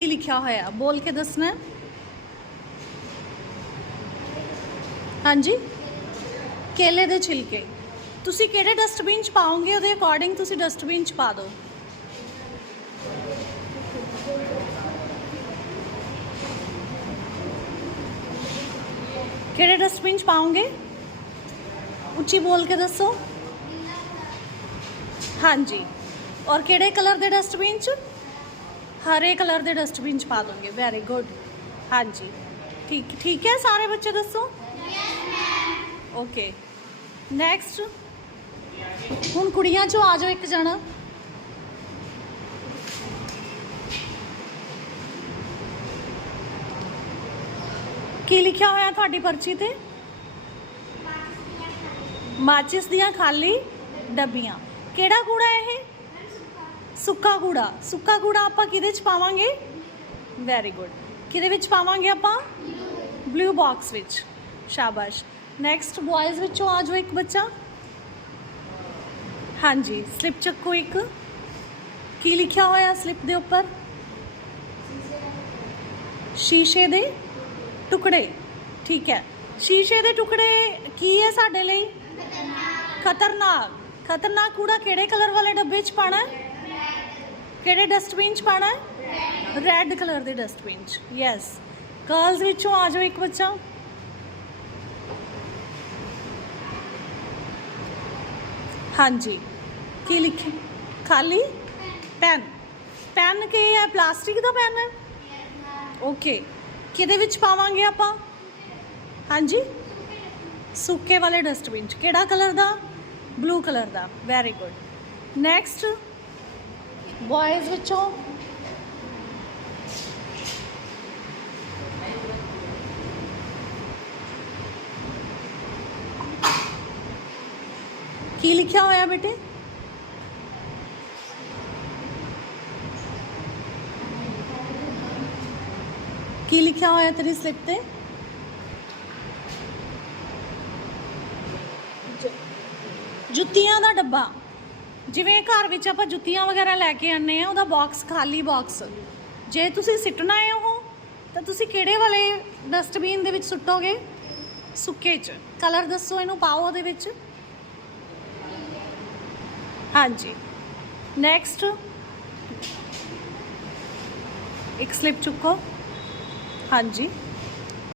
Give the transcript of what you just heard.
ਕੀ ਲਿਖਿਆ ਹੋਇਆ ਬੋਲ ਕੇ ਦੱਸਣਾ ਹਾਂਜੀ ਕੇਲੇ ਦੇ ਛਿਲਕੇ ਤੁਸੀਂ ਕਿਹੜੇ ਡਸਟਬਿਨ ਚ ਪਾਓਗੇ ਉਹਦੇ ਅਕੋਰਡਿੰਗ ਤੁਸੀਂ ਡਸਟਬਿਨ ਚ ਪਾ ਦਿਓ ਕਿਹੜੇ ਡਸਟਬਿਨ ਚ ਪਾਓਗੇ ਉੱਚੀ ਬੋਲ ਕੇ ਦੱਸੋ ਹਾਂਜੀ ਔਰ ਕਿਹੜੇ ਕਲਰ ਦੇ ਡਸਟਬਿਨ ਚ ਹਰੇ ਕਲਰ ਦੇ ਡਸਟਬਿਨ ਚ ਪਾ ਦੋਗੇ ਵੈਰੀ ਗੁੱਡ ਹਾਂਜੀ। ਠੀਕ ਠੀਕ ਹੈ ਸਾਰੇ ਬੱਚੇ ਦੱਸੋ? ਓਕੇ ਨੈਕਸਟ ਹੁਣ ਕੁੜੀਆਂ ਚੋਂ ਆ ਜਾਓ ਇੱਕ ਜਣਾ। ਕੀ ਲਿਖਿਆ ਹੋਇਆ ਤੁਹਾਡੀ ਪਰਚੀ ਤੇ? ਮਾਚਿਸ ਦੀਆਂ ਖਾਲੀ ਡੱਬੀਆਂ। ਕਿਹੜਾ ਕੂੜਾ ਇਹ? ਸੁੱਕਾ ਕੂੜਾ ਸੁੱਕਾ ਕੂੜਾ ਆਪਾਂ ਕਿਹਦੇ ਚ ਪਾਵਾਂਗੇ? ਵੈਰੀ ਗੁੱਡ ਕਿਹਦੇ ਵਿੱਚ ਪਾਵਾਂਗੇ ਆਪਾਂ? ਬਲੂ ਬਾਕਸ ਵਿੱਚ। ਸ਼ਾਬਾਸ਼। ਨੈਕਸਟ ਬॉयਜ਼ ਵਿੱਚੋਂ ਆ ਜਾਓ ਇੱਕ ਬੱਚਾ। ਹਾਂਜੀ ਸਲਿੱਪ ਚੱਕੋ ਇੱਕ। ਕੀ ਲਿਖਿਆ ਹੋਇਆ ਸਲਿੱਪ ਦੇ ਉੱਪਰ? ਸ਼ੀਸ਼ੇ ਦੇ ਟੁਕੜੇ। ਠੀਕ ਹੈ। ਸ਼ੀਸ਼ੇ ਦੇ ਟੁਕੜੇ ਕੀ ਹੈ ਸਾਡੇ ਲਈ? ਖਤਰਨਾਕ। ਖਤਰਨਾਕ ਕੂੜਾ ਕਿਹੜੇ ਕਲਰ ਵਾਲੇ ਡੱਬੇ 'ਚ ਪਾਣਾ ਹੈ? ਕਿਹੜੇ ਡਸਟਬਿਨ 'ਚ ਪਾਣਾ ਹੈ? ਰੈੱਡ ਕਲਰ ਦੇ ਡਸਟਬਿਨ 'ਚ ਯੈਸ ਗਰਲਸ ਵਿੱਚੋਂ ਆ ਜਾਓ ਇੱਕ ਬੱਚਾ। ਹਾਂਜੀ। ਕੀ ਲਿਖੀ ਖਾਲੀ? ਪੈਨ ਪੈਨ ਕੀ ਹੈ? ਪਲਾਸਟਿਕ ਦਾ ਪੈਨ ਹੈ? ਓਕੇ ਕਿਹਦੇ ਵਿੱਚ ਪਾਵਾਂਗੇ ਆਪਾਂ? ਹਾਂਜੀ? ਸੁੱਕੇ ਵਾਲੇ ਡਸਟਬਿਨ ਚ। ਕਿਹੜਾ ਕਲਰ ਦਾ? ਬਲੂ ਕਲਰ ਦਾ। ਵੈਰੀ ਗੁੱਡ ਨੈਕਸਟ ਬॉयਜ਼ ਵਿੱਚੋਂ? ਕੀ ਲਿਖਿਆ ਹੋਇਆ ਬੇਟੇ? ਕੀ ਲਿਖਿਆ ਹੋਇਆ ਤੇਰੀ ਸਲਿੱਪ ਤੇ? ਜੁੱਤੀਆਂ ਦਾ ਡੱਬਾ। ਜਿਵੇਂ ਘਰ ਵਿੱਚ ਆਪਾਂ ਜੁੱਤੀਆਂ ਵਗੈਰਾ ਲੈ ਕੇ ਆਨੇ ਆ ਉਹਦਾ ਬਾਕਸ ਖਾਲੀ ਬਾਕਸ ਜੇ ਤੁਸੀਂ ਸਿੱਟਣਾ ਹੈ ਉਹ, ਤਾਂ ਤੁਸੀਂ ਕਿਹੜੇ ਵਾਲੇ ਡਸਟਬਿਨ ਦੇ ਵਿੱਚ ਸੁੱਟੋਗੇ? ਸੁੱਕੇ ਚ। ਕਲਰ ਦੱਸੋ ਇਹਨੂੰ ਪਾਓ ਉਹਦੇ ਵਿੱਚ। ਹਾਂਜੀ। ਨੈਕਸਟ ਇੱਕ ਸਲਿੱਪ ਚੁੱਕੋ। ਹਾਂਜੀ।